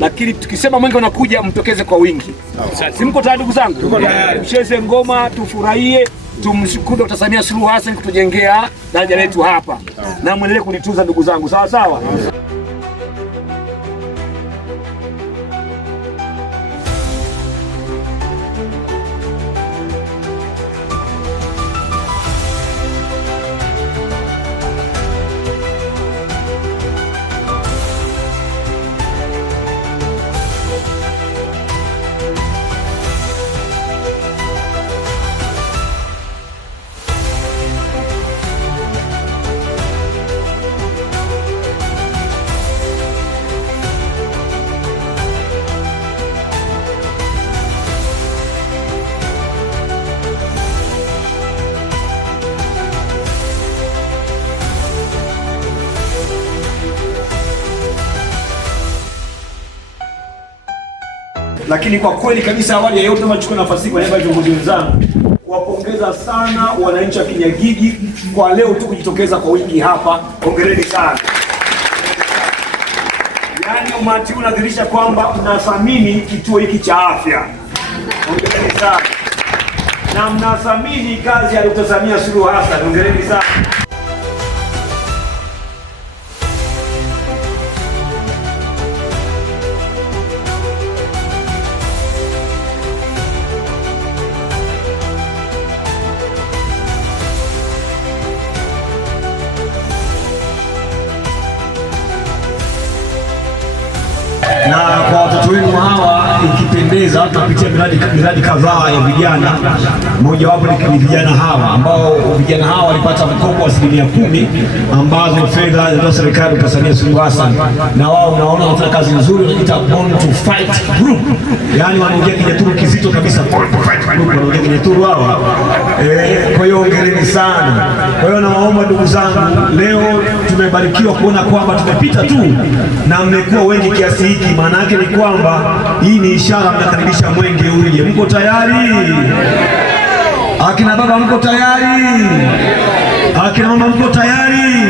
lakini tukisema mwenge unakuja, mtokeze kwa wingi. Si mko tayari ndugu zangu? Tuko tayari. Tucheze ngoma, tufurahie, tumshukuru Dr. Samia Suluhu Hassan kutujengea daraja letu hapa, na muendelee kunitunza ndugu zangu, sawa sawa. Lakini kwa kweli kabisa, awali ya yote, nachukua nafasi hii kwa niaba ya viongozi wenzangu kuwapongeza sana wananchi wa Kinyagigi kwa leo tu kujitokeza kwa wingi hapa. Hongereni sana. Yaani umati unadhihirisha kwamba mnathamini kituo hiki cha afya. Hongereni sana. Na mnathamini kazi ya Dr. Samia Suluhu Hassan. Hongereni sana. Na kwa watoto wenu hawa, ikipendeza, tutapitia miradi kadhaa ya vijana. Mmoja wapo ni vijana hawa ambao walipata mkopo wa 10% ambazo fedha za serikali ya Samia Suluhu Hassan, na wao unaona wanafanya kazi nzuri, wanaita Born to Fight Group. Yaani wanaongea Kinyaturu kizito kabisa, Born to Fight Group, wanaongea Kinyaturu hawa. Kwa hiyo hongereni sana. Kwa hiyo nawaomba ndugu zangu, leo tumebarikiwa kuona kwamba tumepita tu na mmekuwa wengi kiasi hiki. Maana yake ni kwamba hii ni ishara mnakaribisha mwenge uje. Mko tayari? Akina baba mko tayari? Akina mama mko tayari?